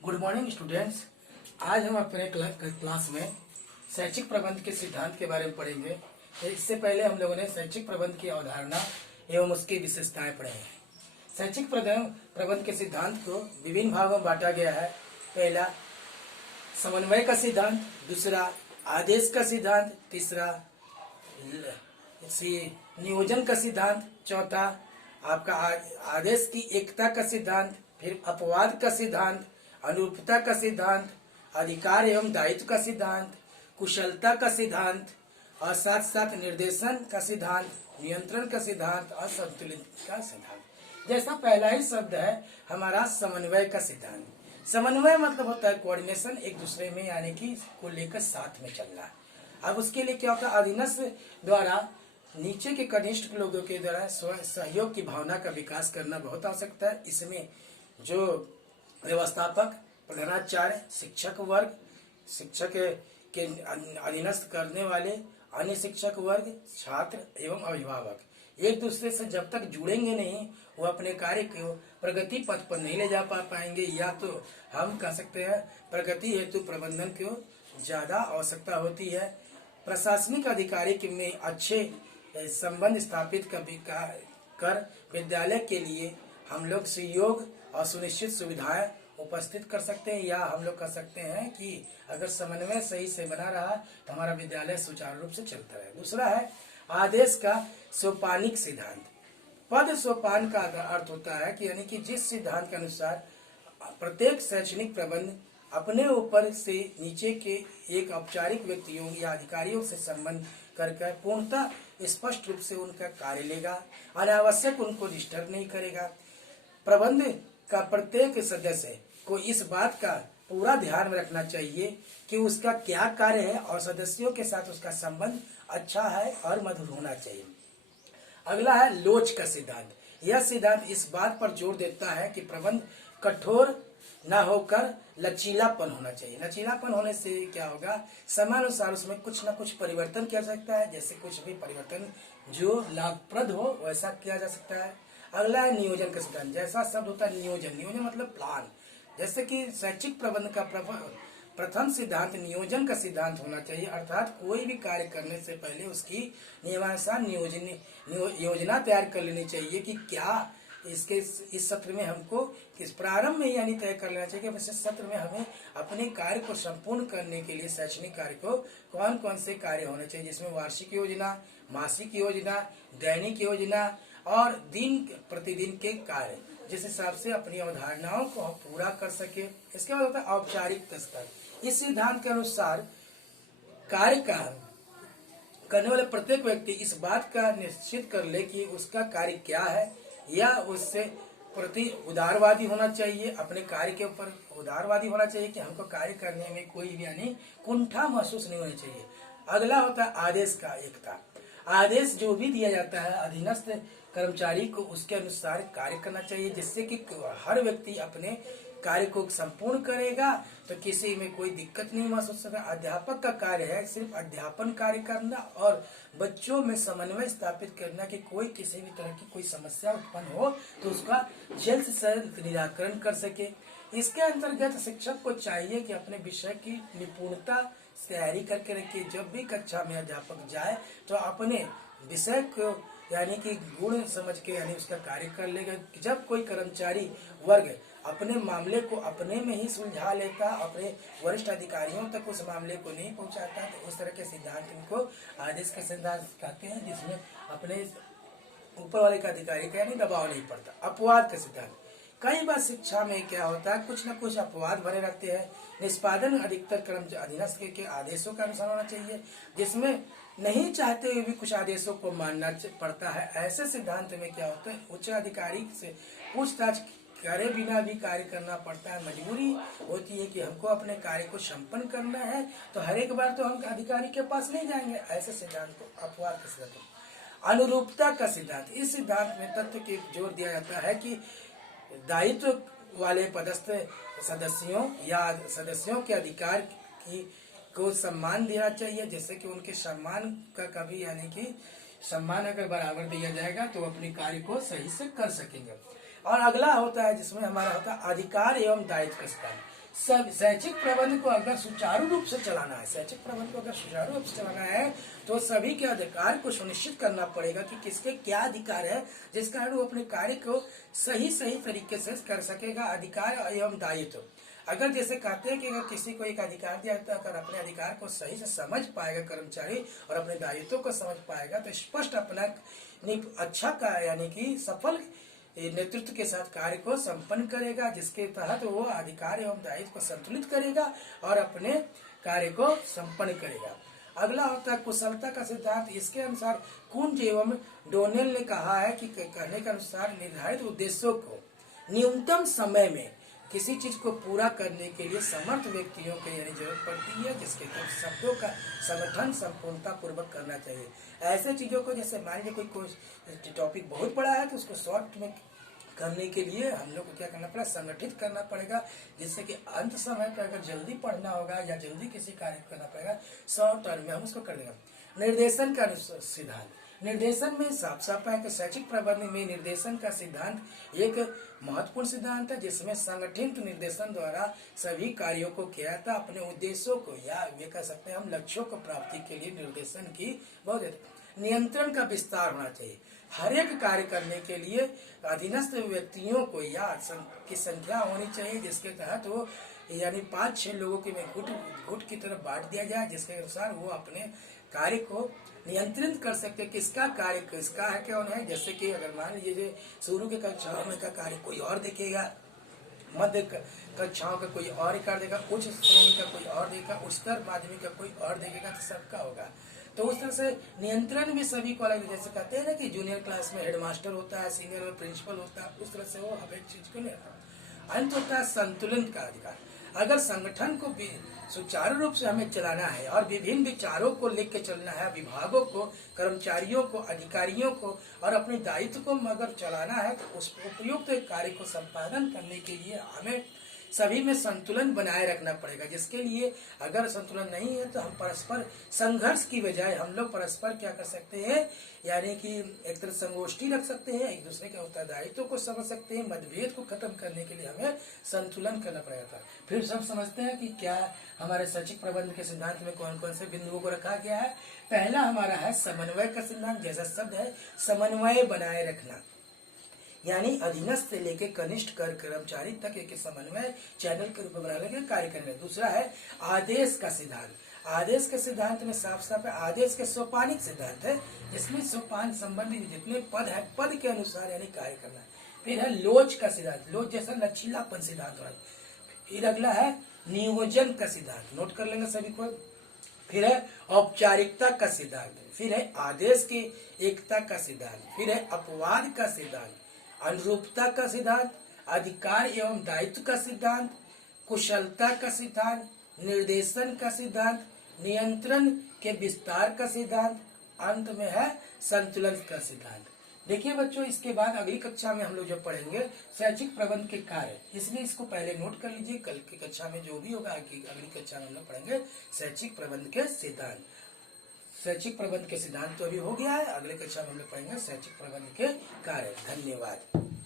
Good morning students. आज हम अपने क्लास में शैक्षिक प्रबंध के सिद्धांत के बारे में पढ़ेंगे। इससे पहले हम लोगों ने शैक्षिक प्रबंध की अवधारणा एवं उसकी विशेषताएं पढ़े हैं। शैक्षिक प्रबंध के सिद्धांत को विभिन्न भागों में बांटा गया है। पहला समन्वय का सिद्धांत, दूसरा आदेश का सिद्धांत, तीसरा नियोजन का सिद्धांत, चौथा आपका आदेश की एकता का सिद्धांत, फिर अपवाद का सिद्धांत, अनुरूपता का सिद्धांत, अधिकार एवं दायित्व का सिद्धांत, कुशलता का सिद्धांत और साथ साथ निर्देशन का सिद्धांत, नियंत्रण का सिद्धांत और संतुलित का सिद्धांत। जैसा पहला ही शब्द है हमारा समन्वय का सिद्धांत। समन्वय मतलब होता है कोऑर्डिनेशन, एक दूसरे में यानी कि को लेकर साथ में चलना। अब उसके लिए क्या होता है, अधीनस्थ द्वारा नीचे के कनिष्ठ लोगों के द्वारा सहयोग की भावना का विकास करना बहुत आवश्यकता है। इसमें जो व्यवस्थापक, प्रधानाचार्य, शिक्षक वर्ग, शिक्षक के अधीनस्थ करने वाले अन्य शिक्षक वर्ग, छात्र एवं अभिभावक एक दूसरे से जब तक जुड़ेंगे नहीं वो अपने कार्य को प्रगति पथ पर नहीं ले जा पाएंगे। या तो हम कह सकते हैं प्रगति हेतु प्रबंधन को ज्यादा आवश्यकता होती है। प्रशासनिक अधिकारी के में अच्छे संबंध स्थापित कर विद्यालय के लिए हम लोग सहयोग और सुनिश्चित सुविधाएं उपस्थित कर सकते हैं। या हम लोग कह सकते हैं कि अगर समन्वय सही से बना रहा तो हमारा विद्यालय सुचारू रूप से चलता रहे। दूसरा है आदेश का सोपानिक सिद्धांत। पद सोपान का अर्थ होता है कि यानी कि जिस सिद्धांत के अनुसार प्रत्येक शैक्षणिक प्रबंध अपने ऊपर से नीचे के एक औपचारिक व्यक्तियों या अधिकारियों से संबंध करके पूर्णतः स्पष्ट रूप से उनका कार्य लेगा, अनावश्यक उनको डिस्टर्ब नहीं करेगा। प्रबंध का प्रत्येक सदस्य को इस बात का पूरा ध्यान में रखना चाहिए कि उसका क्या कार्य है और सदस्यों के साथ उसका संबंध अच्छा है और मधुर होना चाहिए। अगला है लोच का सिद्धांत। यह सिद्धांत इस बात पर जोर देता है कि प्रबंध कठोर न होकर लचीलापन होना चाहिए। लचीलापन होने से क्या होगा, समयानुसार उसमें कुछ न कुछ परिवर्तन किया जा सकता है। जैसे कुछ भी परिवर्तन जो लाभप्रद हो वैसा किया जा सकता है। अगला है नियोजन का सिद्धांत। जैसा शब्द होता है नियोजन, नियोजन मतलब प्लान। जैसे कि शैक्षिक प्रबंध का प्रथम सिद्धांत नियोजन का सिद्धांत होना चाहिए, अर्थात कोई भी कार्य करने से पहले उसकी नियमानुसार योजना तैयार कर लेनी चाहिए कि क्या इसके इस सत्र में हमको किस प्रारंभ में यानी तय कर लेना चाहिए कि इस सत्र में हमें अपने कार्य को संपूर्ण करने के लिए शैक्षणिक कार्य को कौन कौन से कार्य होने चाहिए, जिसमें वार्षिक योजना, मासिक योजना, दैनिक योजना और दिन प्रतिदिन के कार्य, जिस हिसाब से अपनी अवधारणाओं को पूरा कर सके। इसके बाद होता है औपचारिक स्तर। इस सिद्धांत के अनुसार कार्य का करने वाले प्रत्येक व्यक्ति इस बात का निश्चित कर ले कि उसका कार्य क्या है, या उससे प्रति उदारवादी होना चाहिए, अपने कार्य के ऊपर उदारवादी होना चाहिए कि हमको कार्य करने में कोई भी यानी कुंठा महसूस नहीं होनी चाहिए। अगला होता है आदेश का एकता। आदेश जो भी दिया जाता है अधीनस्थ कर्मचारी को उसके अनुसार कार्य करना चाहिए, जिससे कि हर व्यक्ति अपने कार्य को संपूर्ण करेगा तो किसी में कोई दिक्कत नहीं महसूस होगा। अध्यापक का कार्य है सिर्फ अध्यापन कार्य करना और बच्चों में समन्वय स्थापित करना कि कोई किसी भी तरह की कोई समस्या उत्पन्न हो तो उसका जल्द से जल्द निराकरण कर सके। इसके अंतर्गत शिक्षक को चाहिए कि अपने विषय की निपुणता तैयारी करके रखिए। जब भी कक्षा में अध्यापक जाए तो अपने विषय को यानी कि गुण समझ के यानी उसका कार्य कर लेगा। जब कोई कर्मचारी वर्ग अपने मामले को अपने में ही सुलझा लेता, अपने वरिष्ठ अधिकारियों तक उस मामले को नहीं पहुंचाता, तो उस तरह के सिद्धांत को आदेश का सिद्धांत कहते हैं, जिसमें अपने ऊपर वाले का अधिकारी का यानी दबाव नहीं पड़ता। अपवाद का सिद्धांत। कई बार शिक्षा में क्या होता है, कुछ न कुछ अपवाद बने रहते हैं। निष्पादन अधिकतर कर्मचारी अधीनस्थ के आदेशों का अनुसार होना चाहिए, जिसमें नहीं चाहते हुए भी कुछ आदेशों को मानना पड़ता है। ऐसे सिद्धांत में क्या होता है, उच्च अधिकारी से पूछताछ करे बिना भी कार्य करना पड़ता है। मजबूरी होती है कि हमको अपने कार्य को संपन्न करना है तो हर एक बार तो हम अधिकारी के पास नहीं जाएंगे। ऐसे सिद्धांत को अपवाद का सिद्धांत। अनुरूपता का सिद्धांत। इस सिद्धांत में तथ्य के जोर दिया जाता है कि दायित्व वाले पदस्थ सदस्यों या सदस्यों के अधिकार की को सम्मान देना चाहिए, जैसे कि उनके सम्मान का कभी यानी कि सम्मान अगर बराबर दिया जाएगा तो अपने कार्य को सही से कर सकेंगे। और अगला होता है जिसमें हमारा होता है अधिकार एवं दायित्व का सिद्धांत। सब शैक्षिक प्रबंध को अगर सुचारू रूप से चलाना है, शैक्षिक प्रबंध को अगर सुचारू रूप से चलाना है तो सभी के अधिकार को सुनिश्चित करना पड़ेगा कि किसके क्या अधिकार है, जिस कारण वो अपने कार्य को सही तरीके से कर सकेगा। अधिकार एवं दायित्व, अगर जैसे कहते हैं कि अगर किसी को एक अधिकार दिया तो अगर अपने अधिकार को सही से समझ पाएगा कर्मचारी और अपने दायित्वों को समझ पाएगा तो स्पष्ट अपना अच्छा का यानी कि सफल नेतृत्व के साथ कार्य को संपन्न करेगा, जिसके तहत वो अधिकार एवं दायित्व को संतुलित करेगा और अपने कार्य को संपन्न करेगा। अगला होता है कुशलता का सिद्धांत। इसके अनुसार कुंज एवं डोनेल ने कहा है कि कहने के अनुसार निर्धारित उद्देश्यों को न्यूनतम समय में किसी चीज को पूरा करने के लिए समर्थ व्यक्तियों की यानी जरूरत पड़ती है, जिसके तहत शब्दों का संगठन संपूर्णता पूर्वक करना चाहिए। ऐसे चीजों को जैसे मान लीजिए कोई टॉपिक बहुत बड़ा है तो उसको शॉर्ट में करने के लिए हम लोग को क्या करना पड़ेगा, संगठित करना पड़ेगा, जिससे कि अंत समय पर अगर जल्दी पढ़ना होगा या जल्दी किसी कार्य को करना पड़ेगा शॉर्ट टर्म में हम उसको कर देगा। निर्देशन का सिद्धांत, निर्देशन में साफ साफ है कि शैक्षिक प्रबंध में निर्देशन का सिद्धांत एक महत्वपूर्ण सिद्धांत है, जिसमें संगठित निर्देशन द्वारा सभी कार्यों को किया जाता है। अपने उद्देश्यों को या ये कह सकते हैं हम लक्ष्यों को प्राप्ति के लिए निर्देशन की बहुत नियंत्रण का विस्तार होना चाहिए। हर एक कार्य करने के लिए अधीनस्थ व्यक्तियों को या की संख्या होनी चाहिए, जिसके तहत वो यानी 5-6 लोगों के में गुट की तरफ बांट दिया जाए, जिसके अनुसार वो अपने कार्य को नियंत्रित कर सकते हैं। किसका कार्य किसका है क्या है, जैसे कि अगर मान लीजिए शुरू के कक्षाओं में का कार्य कोई और देखेगा, मध्य कक्षाओं का कोई और कर देगा, उच्च श्रेणी का कोई और देगा, उच्चतर माध्यमिक का कोई और देखेगा, तो सबका होगा। तो उस तरह से नियंत्रण भी सभी को अलग, जैसे कहते हैं ना कि जूनियर क्लास में हेडमास्टर होता है, सीनियर में प्रिंसिपल होता है, उस तरह से वो हर एक चीज को नहीं रखा। अंत होता है संतुलन का अधिकार। अगर संगठन को भी सुचारू रूप से हमें चलाना है और विभिन्न विचारों को लेकर चलना है, विभागों को, कर्मचारियों को, अधिकारियों को और अपने दायित्व को अगर चलाना है तो उस उपयुक्त कार्य को संपादन करने के लिए हमें सभी में संतुलन बनाए रखना पड़ेगा। जिसके लिए अगर संतुलन नहीं है तो हम परस्पर संघर्ष की बजाय हम लोग परस्पर क्या कर सकते हैं, यानी कि एक तरह संगोष्ठी रख सकते हैं, एक दूसरे के उत्तरदायित्व को समझ सकते हैं। मतभेद को खत्म करने के लिए हमें संतुलन करना पड़ेगा। फिर सब समझते हैं कि क्या हमारे शैक्षिक प्रबंध के सिद्धांत में कौन कौन से बिंदुओं को रखा गया है। पहला हमारा है समन्वय का सिद्धांत, जैसा शब्द है समन्वय बनाए रखना, यानी अधीनस्थ से लेकर कनिष्ठ कर्मचारी तक एक समन्वय चैनल के रूप में बनाने के कार्य करेंगे। दूसरा है आदेश का सिद्धांत। आदेश के सिद्धांत में साफ साफ है आदेश के सोपानिक सिद्धांत है, जिसमें सोपान संबंधी जितने पद है पद के अनुसार यानी कार्य करना है। फिर है लोच का सिद्धांत, लोच जैसा लचीलापन सिद्धांत होना। फिर अगला है नियोजन का सिद्धांत, नोट कर लेंगे सभी को। फिर है औपचारिकता का सिद्धांत, फिर है आदेश की एकता का सिद्धांत, फिर है अपवाद का सिद्धांत, अनुरूपता का सिद्धांत, अधिकार एवं दायित्व का सिद्धांत, कुशलता का सिद्धांत, निर्देशन का सिद्धांत, नियंत्रण के विस्तार का सिद्धांत, अंत में है संतुलन का सिद्धांत। देखिए बच्चों, इसके बाद अगली कक्षा में हम लोग जो पढ़ेंगे शैक्षिक प्रबंध के कार्य, इसलिए इसको पहले नोट कर लीजिए। कल की कक्षा में जो भी होगा अगली कक्षा में हम लोग पढ़ेंगे शैक्षिक प्रबंध के सिद्धांत। शैक्षिक प्रबंध के सिद्धांत तो अभी हो गया है, अगले कक्षा में हम लोग पढ़ेंगे शैक्षिक प्रबंध के कार्य। धन्यवाद।